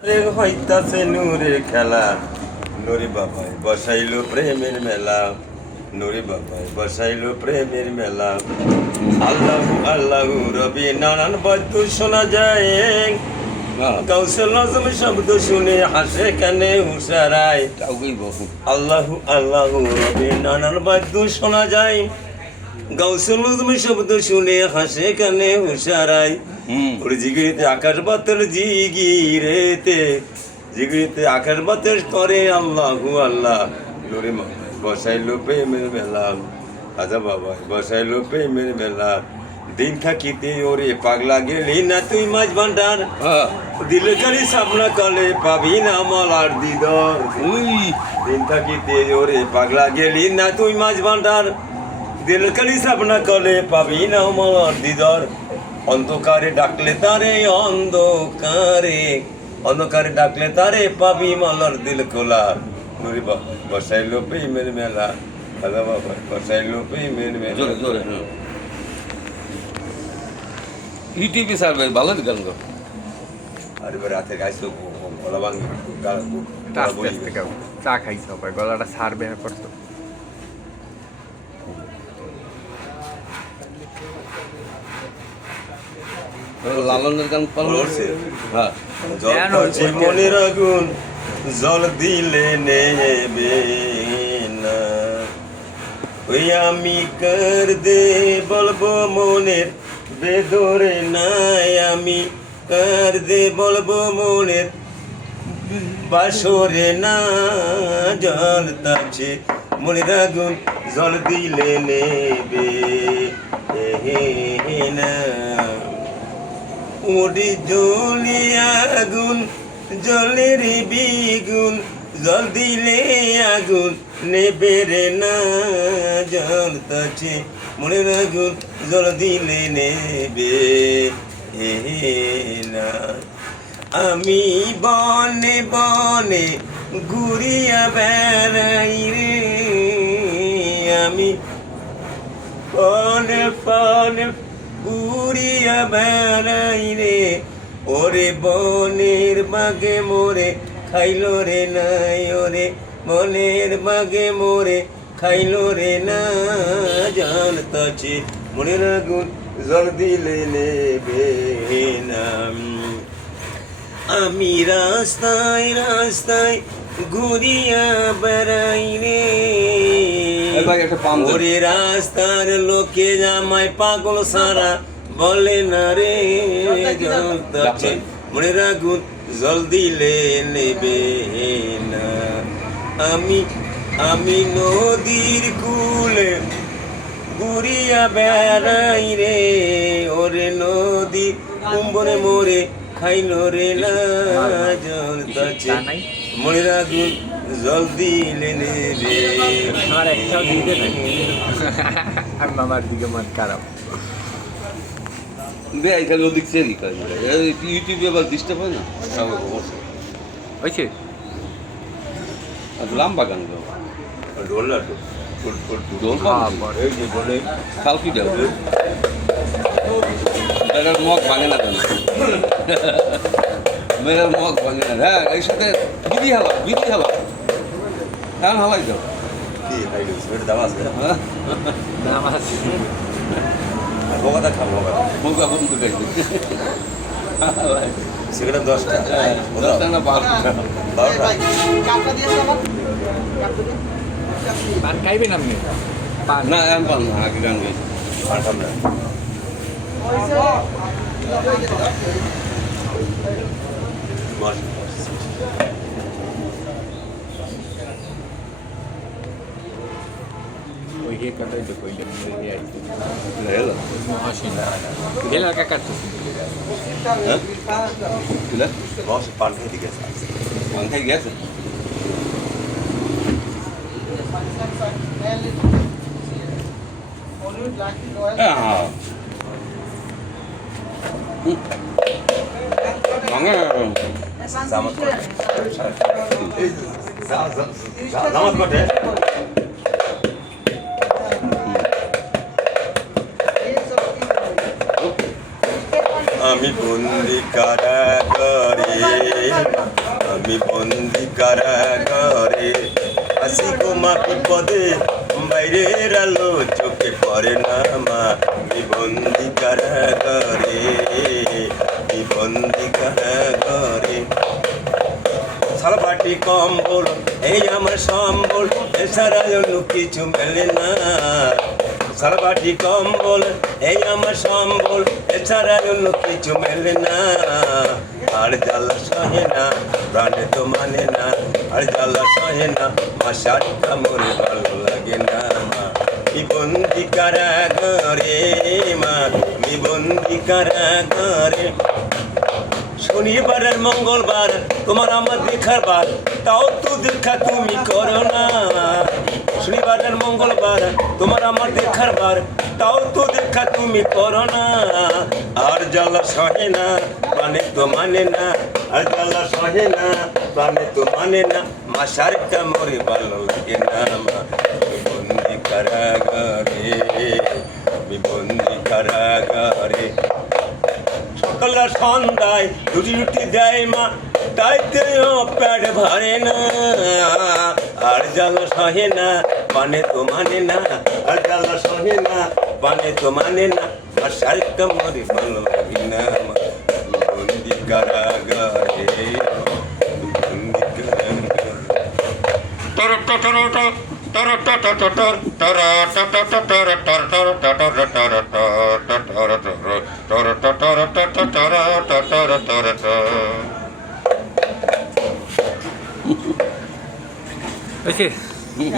হইতাছে নূরের খেলা, নুরি বাবাই বসাইলো প্রেমের মেলা, নুরি বাবাই বসাইলো প্রেমের মেলা। আল্লাহু আল্লাহু রবি নানান বৈদ্য শোনা যায়, গাউসুল আজম শব্দ শুনে হাসে কানে হুসারায়। আল্লাহু আল্লাহু রবি নানান বৈদ্য শোনা যায়, গাউসুল আজম শব্দ শুনে হাসে কানে হুসারায়। ওর জিগিরিতে আকাশ বাতাস জিগিরিতে আকাশ বাতাস করে আল্লাহু আল্লাহ। নুরি মামাই বসাইলো প্রেমের মেলা, আজা বাবা বসাইলো প্রেমের মেলা। দিন থাকিতে ওরে পাগলা গেলি না তুই মাছ ভান্ডার, দিলে জানি সামনা কলে পাবি না মলার দিদর। দিন থাকিতে ওরে পাগলা গেলি না তুই মাছ ভান্ডার, দিল কালি সামনা কলে পাবি না মলার দিদর। অন্ধকারে ডাকলে তারে অন্ধকারে ডাকলে তারে পাবি মালার দিল খোলা। নুরি বাবা বসাইলো প্রেমের মেলা, দাদা বাবা বসাইলো প্রেমের মেলা। ইউটিউবে সার্ভে ভালো গান গো। আর এবার রাতে গাইছো গলা ভাঙি চা খাইছ গলাটা সারবে করছো। লালনের গান পালছে। হ্যাঁ, মনের আগুন জল দিলে নেবে না, ওই আমি কর দে বলবো মনের বেদরে নাই, আমি কর দে বলবো মনের বাসরে না। জল তাপছে মনের আগুন জল দিলে নেবে না, ওরে জলে আগুন জলের বিগুন, জল দিলে আগুন নেবে রে না। জল তাছে মনের আগুন জল দিলে নেবে না। আমি বনে বনে ঘুরিয়া বেড়াই রে, আমি বনে বনে ঘুরিয়া বেড়াই রে। ওরে বনের বাগে মোরে খাইলো রে নাই, ওরে বনের বাগে মোরে খাইলো রে না। জানতাছে মনের আগুন জল দিলে নেবে না। আমি রাস্তায় রাস্তায় ঘুরিয়া বেড়াই রে, ওরে রাস্তার লোকে আমায় পাগল সারা বলে না রে। মনের আগুন জল দিলে নেবে না। আমি নদীর কূলে ঘুরিয়া বেড়াই রে, ওরে নদী কুম্ভরে মোরে খাইলো রে না। জল তাছে মনের আগুন জল দিলে নেবে। আমার একটাও দিতে নাই, আমি মামার দিকে মন খারাপ। এখানে ওদিক চেরি ইউটিউবে আবার ডিস্টার্ব হয় না। হয়েছে লম্বা গান গো, ঢোল না ঢোল এই যে বলে কালকি দেব মেয়ের মগ ভাঙে না কেন, মেয়ের মগ ভাঙে না। হ্যাঁ, এই সাথে বিধি হালা হ্যাঁ হালাই দাও। কি খাইলো সেটা দাম আছে নাম আছে ভোগাটা খাবো মোগা বন্ধু খাইছে সেখানে 10টা 10টা না 12টা। পান খাইবেন আপনি? পান না আমি পান না, আগে গান গাইছি। পাঠাম না ওই হে কথাই তো কইলেন হে আইছে হ্যালো মহাসিন গেলার কাকা তো কিলা বস পান খেয়ে দিকে পান খাই গেছে। হ্যাঁ জামাত কোটে আমি বন্দি কারাগারে আমি বন্দি কারাগারে আসি গোমা বিপদে বাইরের আলো চোখে পড়ে না মা আমি বন্দি কারাগারে আমি বন্দি কারাগারে সালবাটি কম্বল এই আমার সম্বল এছাড়া অন্য কিছু মেলে না সালবাটি কম্বল এই আমার সম্বল এছাড়া অন্য কিছু মেলে না আর জ্বালা সহে না প্রাণে তো মানে না আর জ্বালা সহে না মা শাড়ি কামড়ে ভালো লাগে না মা মি বন্দি কারাগারে মা মি বন্দি কারাগারে শনিবারের মঙ্গলবার তোমার আমার দেখার বার তাও তো দেখা তুমি করো না শনিবারের মঙ্গলবার তোমার আমার দেখার বার তাও তো দেখা তুমি করো না আর জ্বালা সহে না প্রাণে তো মানে না আর জ্বালা সহে না প্রাণে তো মানে না মাসার কামড়ে ভালো লাগে না মা বন্দি কারাগারে আমি বন্দি কারাগারে সকাল সন্ধ্যায় রুটি রুটি দেয় মা তাইতে পেট ভরে না আর জ্বালা সহে না মানে তো মানে না আর জ্বালা সহে না মানে তো মানে না আর শাড়ি কামড়ে ভালো লাগে না বন্দি কারাগারে বন্দি ওকে হুম।